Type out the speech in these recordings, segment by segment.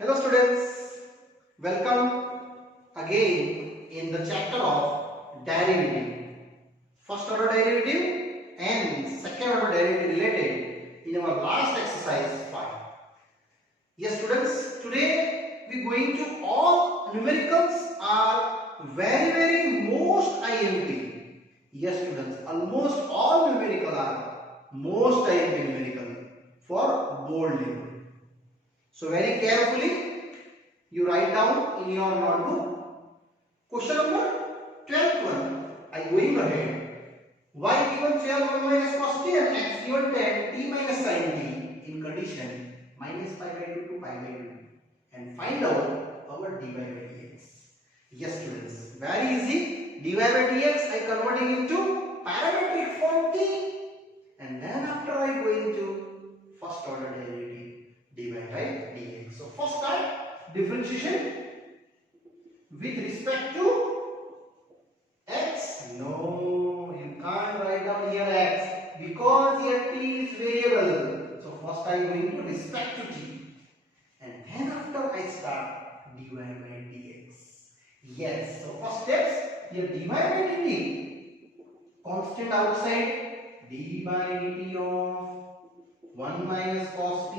Hello students, welcome again in the chapter of derivative. First order derivative and second order derivative related in our last exercise 5. Yes students, today we are going to all numericals are very most IMP. Yes students, almost all numerical are most IMP numerical for bold level. So very carefully you write down in your notebook. Question number 12th one. I going ahead. Y given 12 1 minus cos t and x given 10 t minus sin t in condition minus pi by 2 to pi by 2 and find out our dy by dx. Yes students, very easy. dy by dx I converting into parametric form t and then after I going to first order derivative dy by dx. So first start differentiation with respect to x. No, you can't write down here x because here t is variable. So first I am going to respect to t and then after I start dy by dx. Yes, so first steps here dy by dt constant outside d by dt of 1 minus cos t,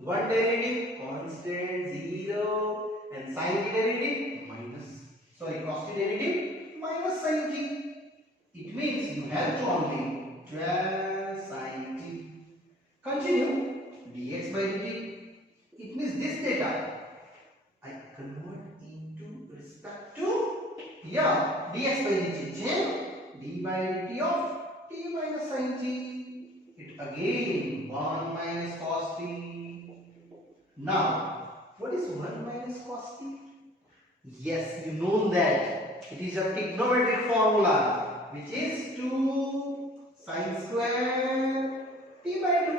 1 derivative constant 0 and sin t derivative cos t derivative minus sin t. It means you have to only 12 sin t. Continue dx by dt. It means this data I convert into respect to dx by dt. Then d by dt of t minus sin t. It again 1 minus cos t. Now, what is 1 minus cos t? Yes, you know that it is a trigonometric formula which is 2 sin square t by 2.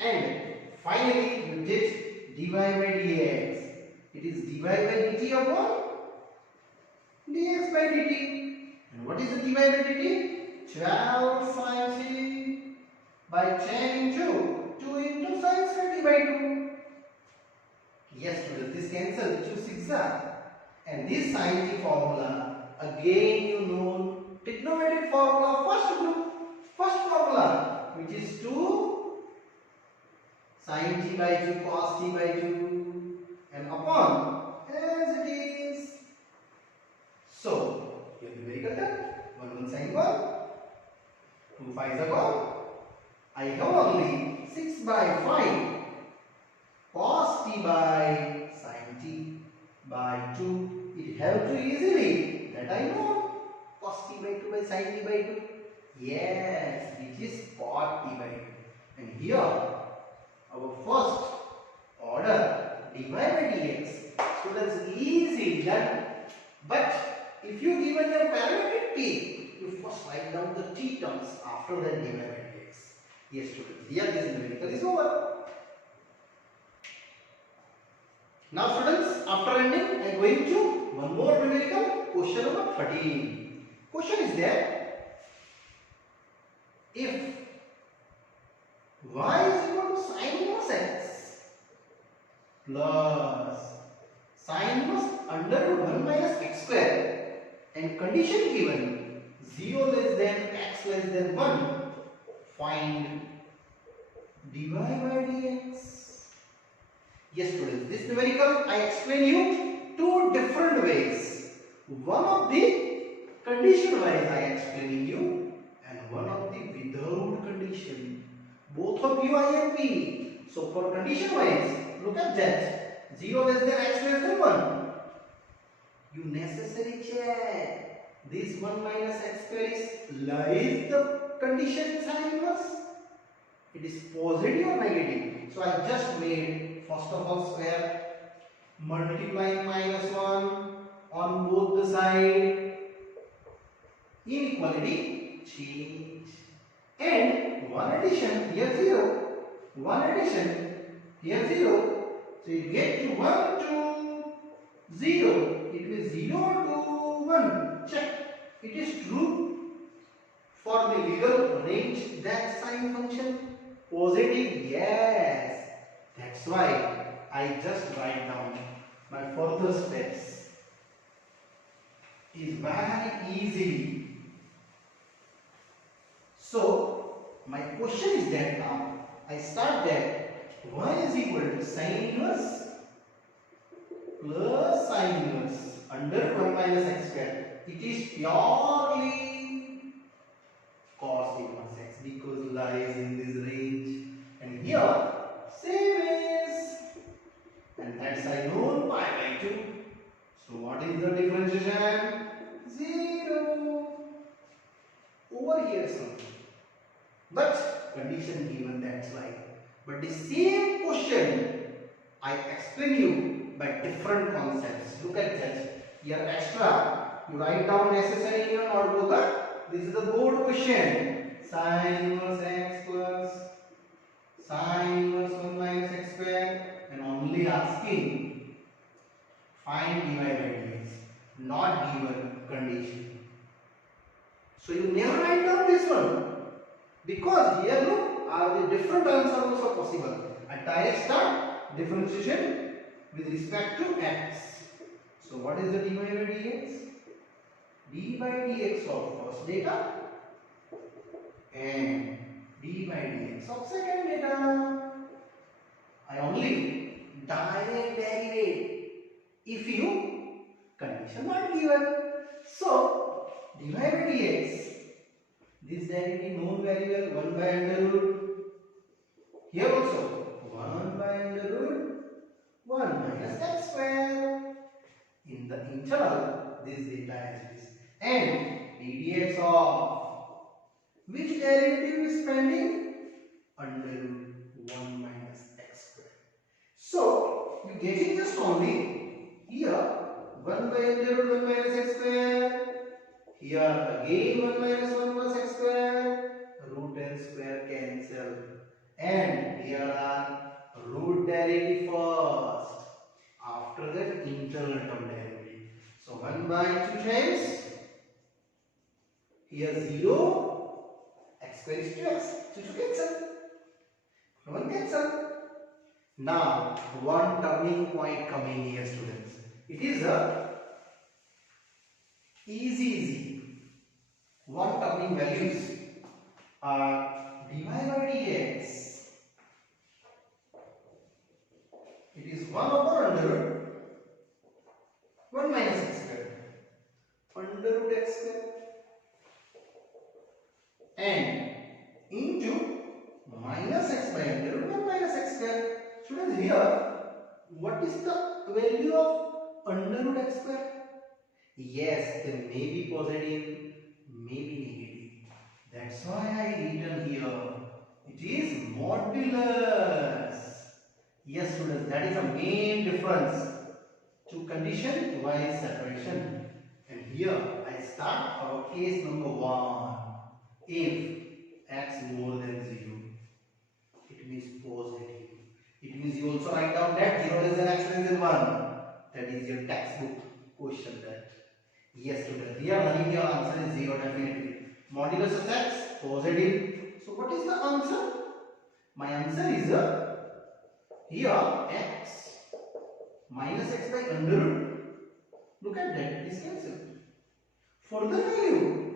And finally, you did dy by dx. It is dy by dt upon dx by dt. And what is the dy by dt? 12 sin t by 10 into 2 into sin square t by 2. Yes students, this cancel 2 6 and this sin t formula again you know trigonometric formula first formula which is 2 sin t by 2 cos t by 2 and upon as it is. So here the numerical done 1 sin 1 2 5 are gone. I have only 6 by 5 cos t by sin t by 2. It helps you easily that I know cos t by 2 by sin t by 2. Yes, which is cot t by 2. And here our first order dy by dx. So that's easy done. But if you given your parametric t, you first write down the t terms after that dy by dx. Yes students, here this numerical is over. Now students, after ending I am going to one more numerical, question number 13. Question is there, if y is equal to sin inverse x plus sin inverse under root 1 minus x square and condition given 0 less than x less than 1, find dy by dx. Yes students, this numerical I explain you two different ways. One of the condition wise I explaining you and one of the without condition. Both of you IMP. So for condition wise, look at that. 0 less than x less than 1. You necessarily check this 1 minus x square is lies the condition sin inverse. It is positive or negative. So I just made first of all square multiplying minus 1 on both the side. Inequality change. And one addition here 0. One addition here 0. So you get to 1 to 0. It is 0 to 1. Check. It is true for the legal range that sign function. Positive, yes. That's why I just write down my further steps. Is very easy. So my question is that now I start that y is equal to sin inverse plus sin inverse under 1 minus x square. It is purely cos inverse x because lies in this range, and here same is, and that side known pi by 2. So what is the differentiation? 0. Over here something, but condition given, that's why. But the same question I explain you by different concepts. Look at that. Here extra, you write down necessary in your notebook. This is the board question. Sin inverse x plus sin inverse 1 minus x square, and only asking find dy by dx, not given condition. So you never write down this one, because here look are the different answers also possible. A direct start differentiation with respect to x. So what is the dy by dx? D by dx of first data and d by dx of second data. I only direct derivate if you condition not given. So dy by dx, this derivative known very well, 1 by under root. Here also 1 by under root 1 minus x square. In the interval, this data is this, and ddx of which derivative is pending? Under root 1 minus x square. So you getting just only here 1 by under root 1 minus x square. Here again 1 minus 1 plus x square. Root and square cancel, and here are root derivative first. After that, internal term derivative. So 1 by 2 times, here 0, x square is 2x, 2 cancel, 1 cancel. Now one turning point coming here, students. It is a easy. One turning values are dy by dx. It is 1 over under root 1 minus x square, under root x square, and into minus x by under root 1 minus x square. Students, here what is the value of under root x square? Yes, they may be positive, may be negative. That's why I written here. It is modulus. Yes, students, that is the main difference to condition wise separation. And here I start our case number 1. If x more than 0, it means positive. It means you also write down that 0 less than x less than 1. That is your textbook question that. Yes, students, here running your answer is 0 definitely. Modulus of x positive. So what is the answer? My answer is here x minus x by under root. Look at that, this cancel. Further value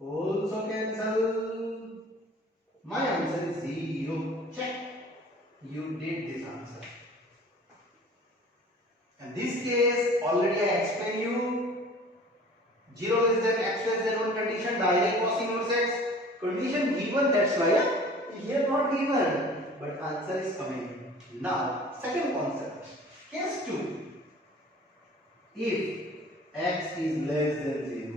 also cancel. My answer is 0. Check. You did this answer. And this case already I explained you. 0 less than x less than 1 condition, direct cos inverse x. Condition given, that's why here not given, but answer is coming. Now second concept, case 2. If x is less than 0,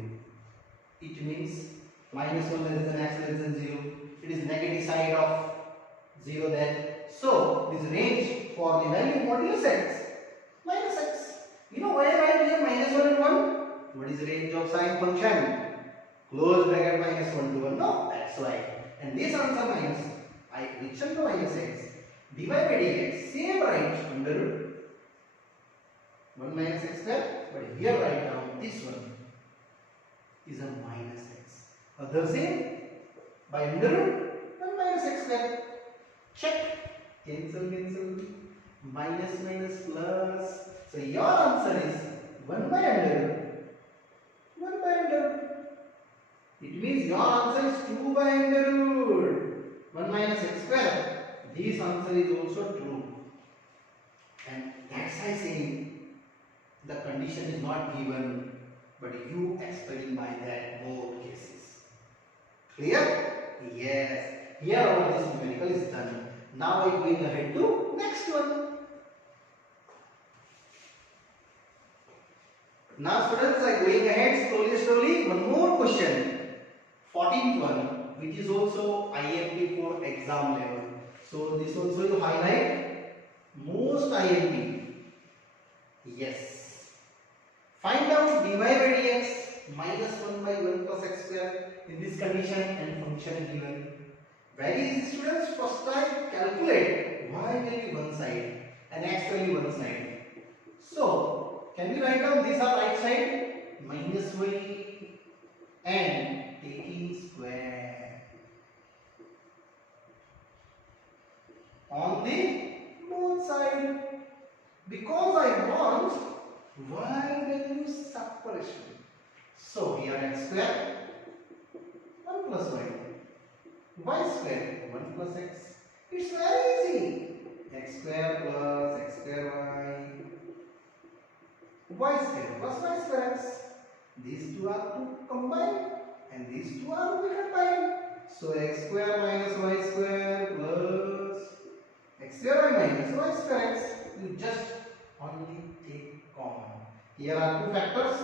it means minus 1 less than x less than 0. It is negative side of 0 then. So this range for the value modulus x minus x. You know why I write here minus 1 and 1? What is the range of sine function? Close bracket minus 1 to 1. No, that's why. And this answer minus, I written to minus x. Dy by dx, same right under root 1 minus x square, but here write down this one is a minus x. Other same by under root 1 minus x square. Check. Cancel. minus minus plus. So your answer is 1 by under root. 1 by under root. It means your answer is 2 by under root. 1 minus x square. This answer is also true. And that's why saying the condition is not given, but you explain by that more cases. Clear? Yes. Here our this numerical is done. Now I am going ahead to next one. Now students, I am going ahead slowly. One more question. 14th one, which is also IMP for exam level. So this also you highlight most IMP. Yes. Find out dy by dx minus 1 by 1 plus x square in this condition and function given. Very easy students. First time calculate y will be one side and x will be one side. So can we write down these are right side minus y and taking square on the both side because I want y value separation. So here x square 1 plus y square 1 plus x. It's very easy. X square plus x square y square plus y square x. These two are to combine and these two are to be combined. So x square minus y square plus x square y minus y square x. You just only take common. Here are two factors,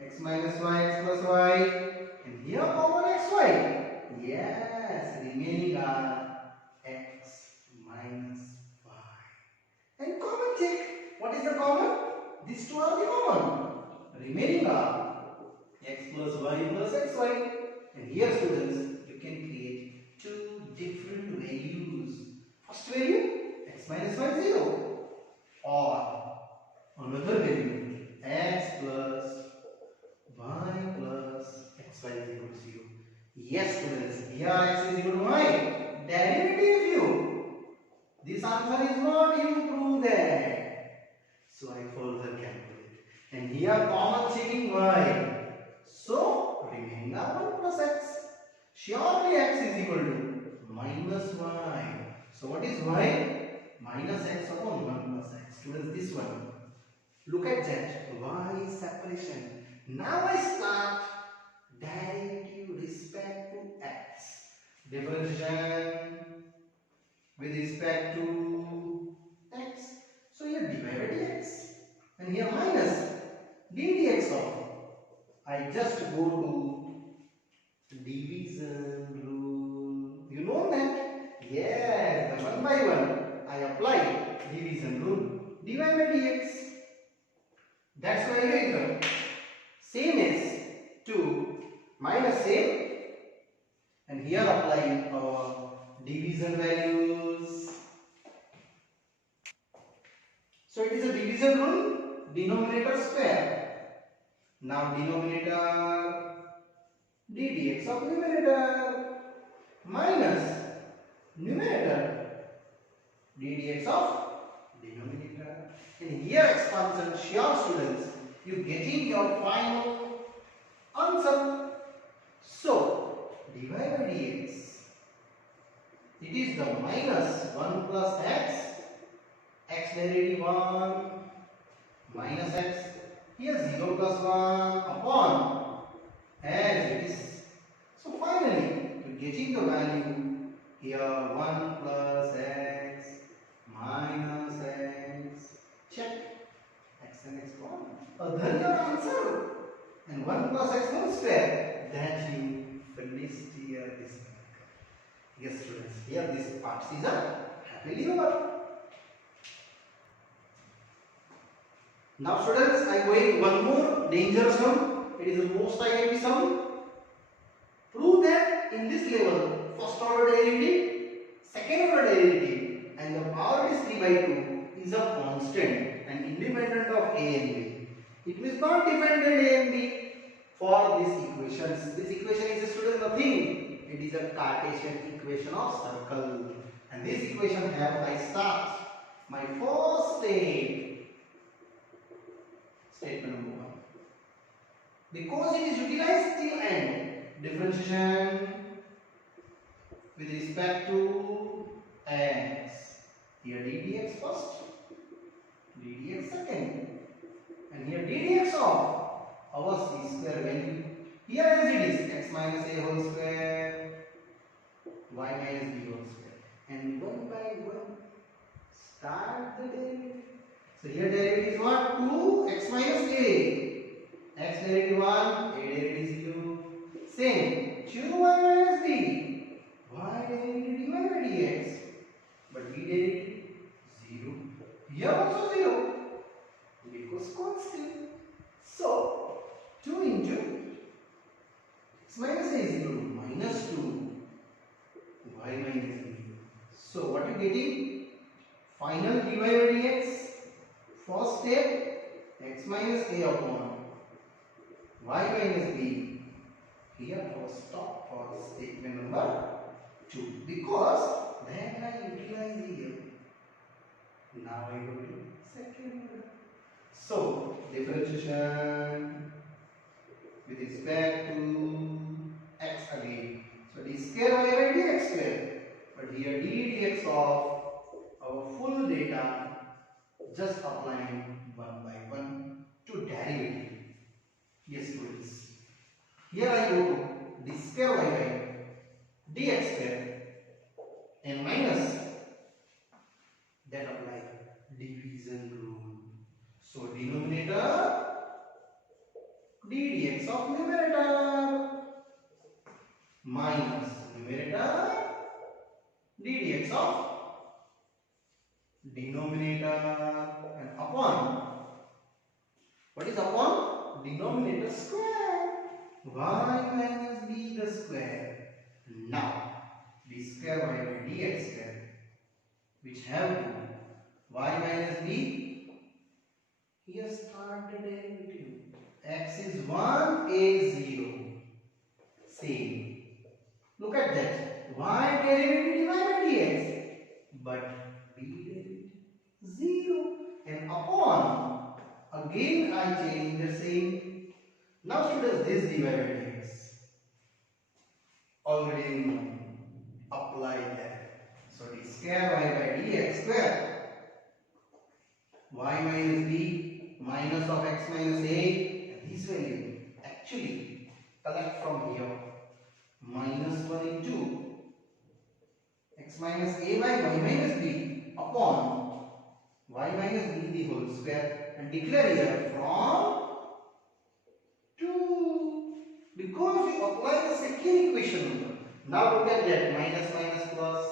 x minus y, x plus y, and here common xy. Yes, remaining are x minus y. And common check. What is the common? These two are the common. Remaining are x plus y plus xy. And here students, you can create two different values. First value, x minus y 0. Or another value, x plus y plus xy is equal to 0. Yes students, here x is equal to y. Derivative view. This answer is not you prove that. So I further calculate. And here common checking y. So remaining are 1 plus x. Surely x is equal to minus y. So what is y? Minus x upon 1 plus x. Students, this one. Look at that. Y separation. Now I start derivative respect to x. Differentiation with respect to x. So here dy by dx. And here minus ddx of. I just go to division rule. You know that? Yes, the 1 by 1. I apply division rule. Dy by dx. That's why later. Same as 2 minus same. And here applying our division values. So it is a division rule. Denominator square. Now denominator ddx of numerator minus numerator ddx of denominator. And here expansion, sure students, you getting your final answer. So dy by dx, it is the minus 1 plus x derivative 1 minus x. Here 0 plus 1 upon as it is. So finally, you getting the value here 1 plus x minus x. Check. X and x common. Then your answer. And 1 plus x whole square. That you finished here this. Yes students, here this part is happily over. Now students, I am going one more dangerous sum. It is the most IMP sum. Prove that in this level, first order derivative, second order derivative, and the power is 3 by 2 is a constant and independent of a and b. It means not dependent a and b for these equations. This equation is a student nothing. It is a Cartesian equation of circle. And this equation have 5 stars. my first statement number 1. Because it is utilized till end, differentiation with respect to x. Here ddx first, ddx second, and here ddx of our c square value. Here as it is x minus a whole square, y minus b whole square, and one by one start the derivative. So here derivative is what? 2x minus a. X derivative 1, a derivative 0. Same. 2y minus b. Y derivative dy by dx. But b derivative 0. Here also 0. Because constant. So 2 into x minus a is equal to minus 2 y minus b. So what you getting? Final dy by dx. First step x minus a upon y minus b. Here our stop for statement number 2, because that I utilize here. Now I go to second order. So differentiation with respect to x again. So d square y by dx square. But here d dx of our full data, just applying one by one to derivative. Yes, students. Here I go to d square y by dx square and minus, then apply division rule. So denominator d dx of numerator minus numerator d dx of denominator, and upon, what is upon? Denominator square, y minus b the square. Now d square y by dx square, which have to y minus b. Here start the derivative. X is 1, a is 0. Same. Look at that. Y derivative dy by dx, but b derivative 0, and upon, again I change the same. Now students, this dy by dx already apply that. So d square y by dx square, y minus b minus of x minus a, and this value actually collect from here, minus 1 into x minus a by y minus b upon y minus b the whole square, and declare here from 2, because we apply the second equation number. Now look at that, minus minus plus,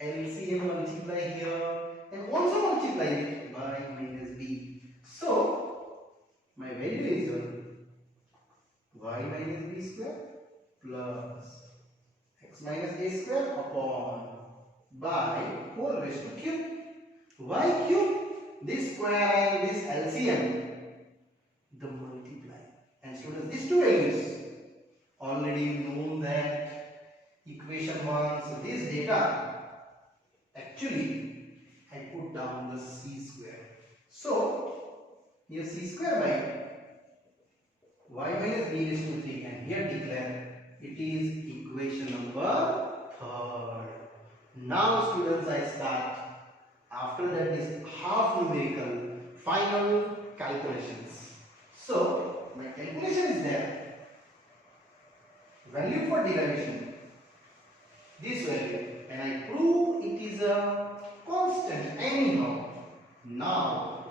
LCM multiply here, and also multiply it by minus b. So my value is y minus b square plus x minus a square upon by whole raised to cube. Y cube, this square and this LCM, the multiply. And students, these two values already know that equation 1. So this data actually I put down the c square. So here c square by y minus b raised to 3, and here declare it is equation number 3rd. Now students, I start after that is half numerical final calculations. So my calculation is there. Value for derivation, this value, and I prove it is a constant anyhow. Now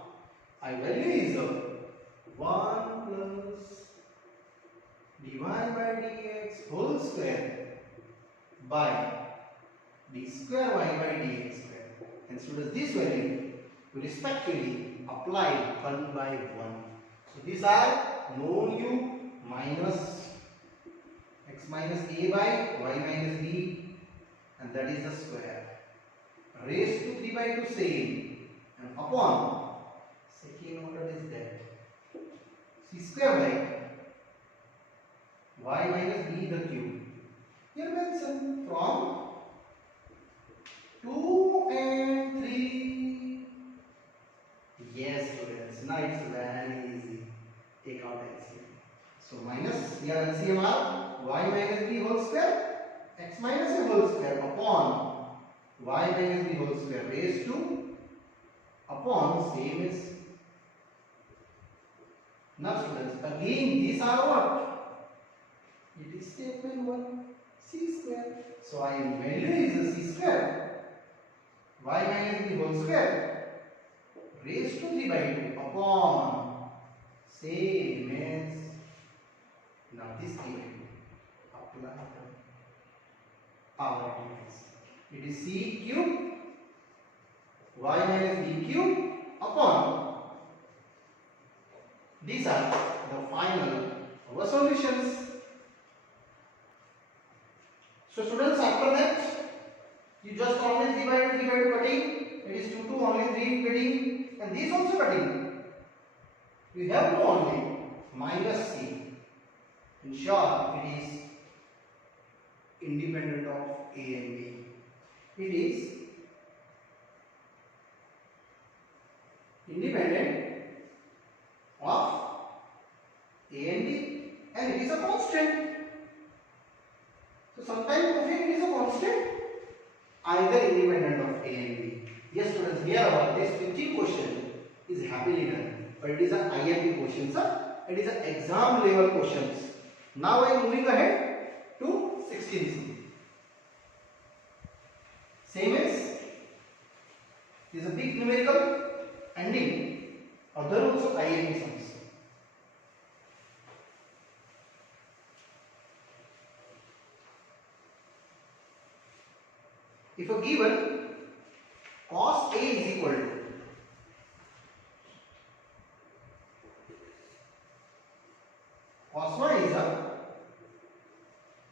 I value is 1 plus dy by dx whole square by d square y by dx square, and students, this value we respectively apply 1 by 1. So these are known u minus x minus a by y minus b, and that is the square, raised to 3 by 2 same, and upon second order is that c square by y minus b the cube. Here mention from 2 and 3 now it's very easy. Take out LCM. So minus here LCM are y minus b whole square, x minus a whole square upon y minus b whole square raised to upon same is. Now students, again these are what? It is statement 1, c square. So I value is a c square, y minus b whole square raised to 3 by 2 upon same as. Now this given, apply power difference. It is c cube y minus b cube upon. These are the final our solutions. So students, after that you just always divide cutting. It is 2 to only 3 cutting, and this also cutting. You have to only minus c. In short, it is independent of a and b. It is independent of a and b, and it is a constant. So sometimes we think it is a constant, either independent of a and b. Yes students, here our this 15 question is happily done, but it is an IMP question, sir. It is an exam level questions. Now I am moving ahead to 16C. Same as is a big numerical ending. Other also IMP sums. If a given cos A is equal to cos y is a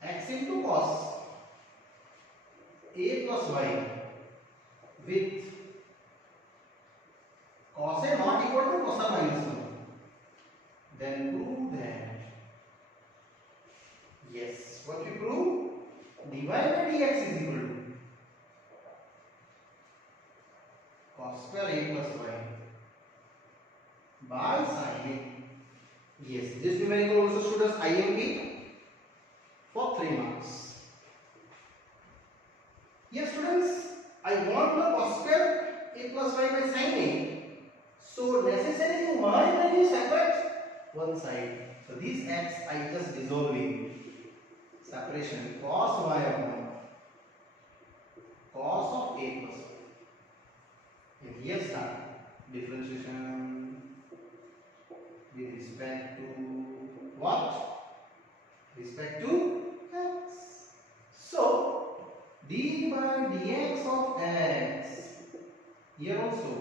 x into cos A plus y with cos A not equal to cos A minus 1, then prove that yes, what we prove, dy by dx is equal to cos square A plus y by sin A. Yes, this numerical also stood as IMP for 3 marks. Yes students, I want the cos square A plus y by sin A. So necessarily y value separate one side. So this x I just dissolving. Separation cos y upon cos of A plus y. And here start differentiation with respect to what? Respect to x. So d by dx of x, here also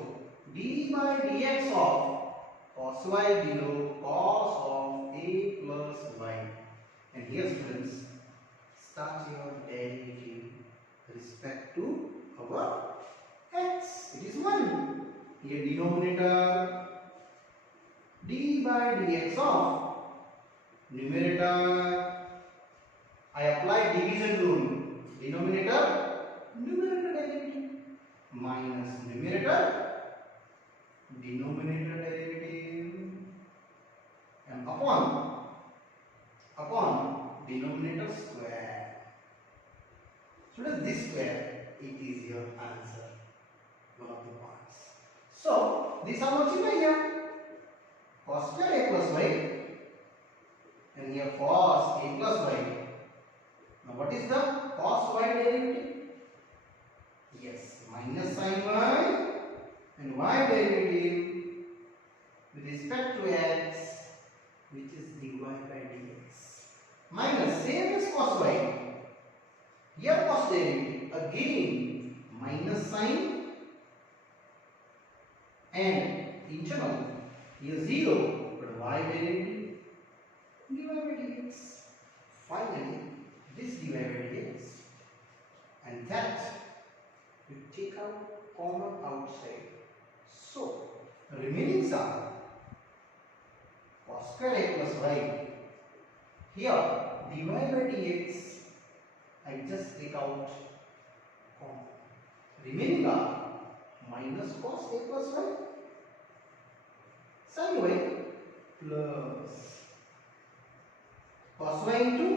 d by dx of cos y below cos of A plus y. And here students, start your derivative respect to our x. It is 1. Here denominator d by dx of numerator, I apply division rule, denominator numerator derivative minus numerator denominator derivative, and upon denominator square. So this square, it is your answer, one of the parts. So these are multiplied here. Cos square A plus y, and here cos A plus y. Now what is the cos y derivative? Yes, minus sin y, and y derivative with respect to x, which is dy by dx, minus same as cos y. Here cos derivative again minus sin, and internal here 0, but y derivative dy by dx. Finally, this dy by dx, and that we take out common outside. So remaining are cos square A plus y. Here dy by dx, I just take out common. Remaining are minus cos A plus y. sin y plus cos y into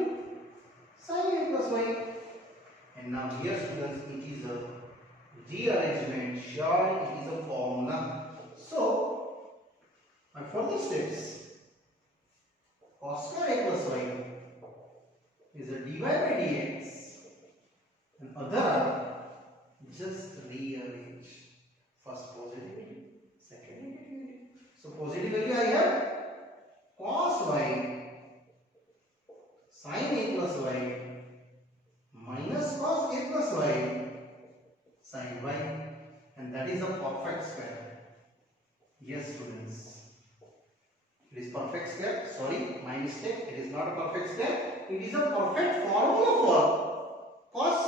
sin a plus y. And now here students, it is a rearrangement. Sure, it is a formula. So my further steps, cos square a plus y is a dy by dx, and other are just rearrange. First positive, second negative. So positive value I have cos y sin a plus y minus cos a plus y sin y, and that is a perfect square. Yes students, it is perfect square. Sorry, my mistake. It is not a perfect square. It is a perfect formula for cos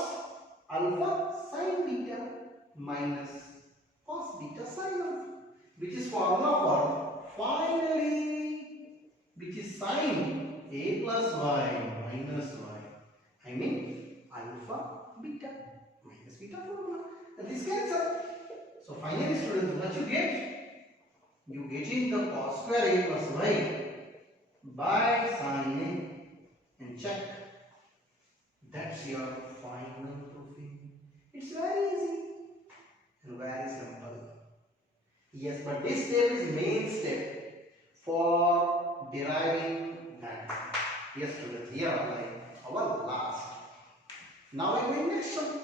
alpha sin beta minus cos beta sin alpha, which is formula for finally, which is sin a plus y minus y. I mean alpha beta minus beta formula. And this cancel. So finally students, what you get? You get in the cos square a plus y by sin a, and check. That's your final proving. It's very easy and very simple. Yes, but this step is main step for deriving that. Yes students, here are our last. Now we go next one.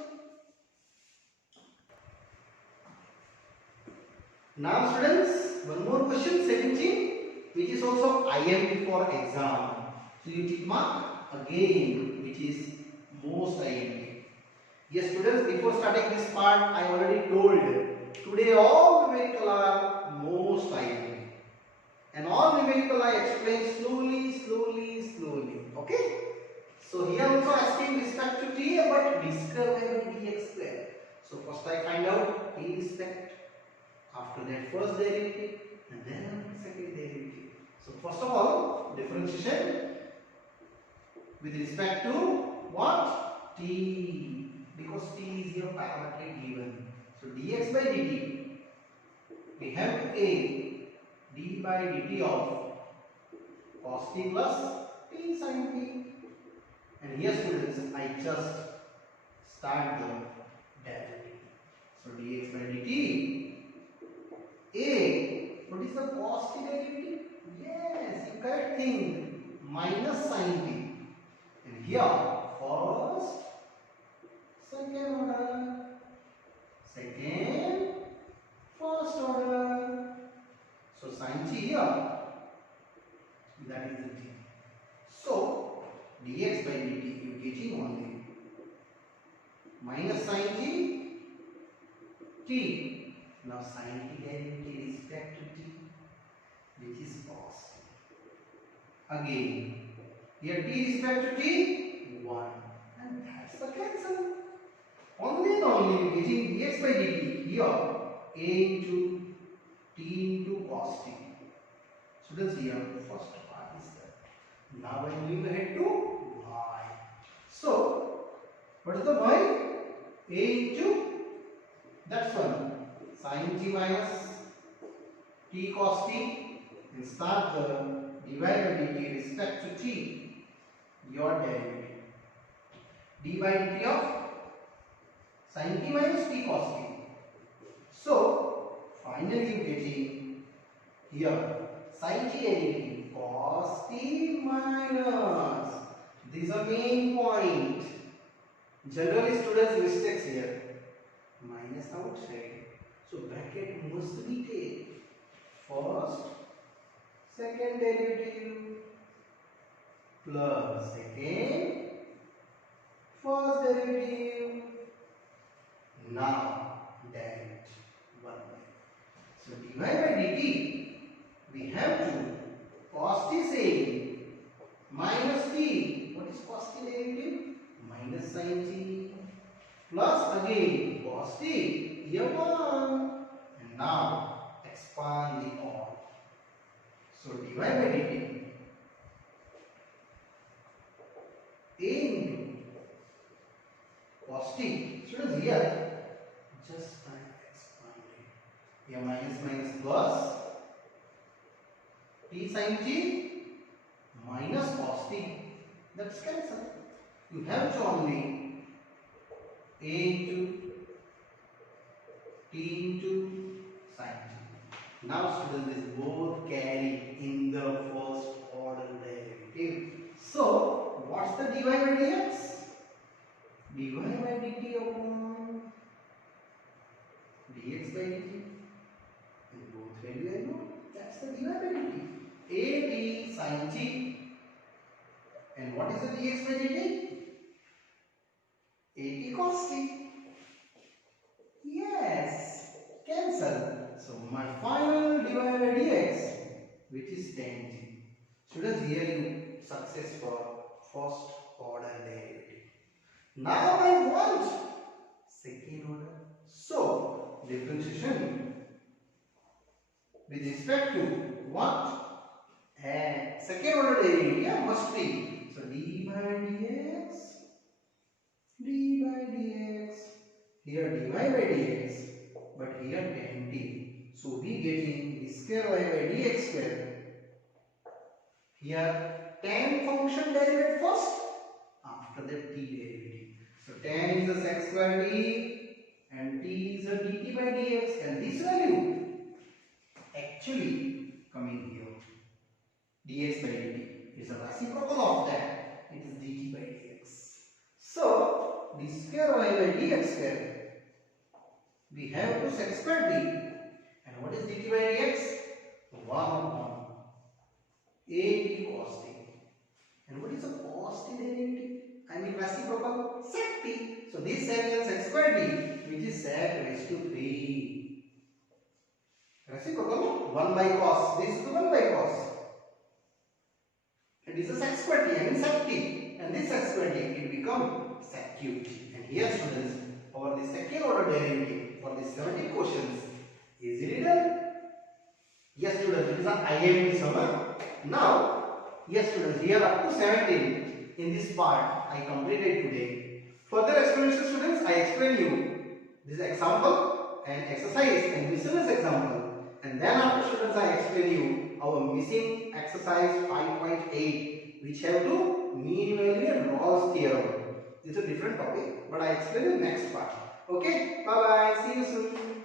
Now students, one more question 17, which is also IMP for exam. So you tick mark again, which is most IMP. Yes students, before starting this part, I already told today all numerical are most IMP. And all numerical I explain slowly. Okay? So here also asking respect to t, but discover dx square. So first I find out t respect. After that first derivative and then second derivative. So first of all, differentiation with respect to what? T, because t is your parametric given. So dx by dt, we have a d by dt of cos t plus t sin t. And here students, I just start the derivative. So dx by dt, a, what is the cos t derivative? Yes, you correct thing, minus sin t. And here, first, second order, second, first order. So sin t here, that is the t. So dx by dt, you getting only minus sin t, t. Now sin t derivative respect to t, which is cos t. Again, here t respect to t, 1. And that's the cancel. Only and only you getting dx by dt here, a into t into cos t. Students, here first part is that. Now I am moving ahead to y. So, what is the y? A into, that's one, sin t minus t cos t, and start the divide by dt respect to t, your derivative. d by dt of sin t minus t cos t. So finally you getting here sin t derivative cos t minus. This is a main point. Generally students mistakes here. Minus outside. So bracket must be taken. First, second derivative plus second, first derivative. Now direct 1 by. So dy by dt, we have to cos t same minus t. What is cos t derivative? Minus sin t plus again cos t, here 1. And now expand the all. So dy by dt a into cos t. Students, here just by expanding. Here minus minus plus t sin t minus cos t. That's cancel. You have to only a into t into sin t. Now students, this both carry in the first order derivative. So what's the dy by dx? dy by dt upon dx by dt. In both value I know. That's the dy by dt. At sin t. And what is the dx by dt? At cos t. Yes, cancel. So my final dy by dx, which is tan t. Students, here you success for first order derivative. Now I want second order. So differentiation with respect to what? And second order derivative must be. So d by dx, here dy by dx, but here tan t. So we getting d square y by dx square. Here tan function derivative first, after that t derivative. So tan is a sec square t and t is a dt by dx, and this value actually coming here. dx by dt is a reciprocal of that. It is dt by dx. So d square y by dx square, we have to sec square t, and what is dt by dx? 1 upon a cos t. And what is a cos t derivative? I mean reciprocal sec t. So this sec is sec square t, which is sec raised to 3. Reciprocal 1 by cos. This is 1 by cos. And this is sec square t, I mean sec t. And this sec square t, it becomes sec cube t. And here students, for the second order derivative for the 70 questions, is it done? Yes students, it is an IMT summer. Now, yes students, here up to 17 in this part I completed today. Further explanation students, I explain you this example and exercise and miscellaneous example, and then after students I explain you our missing exercise 5.8, which have to mean value and Rawls theorem. This is a different topic, but I explain in next part. Okay, bye bye, see you soon.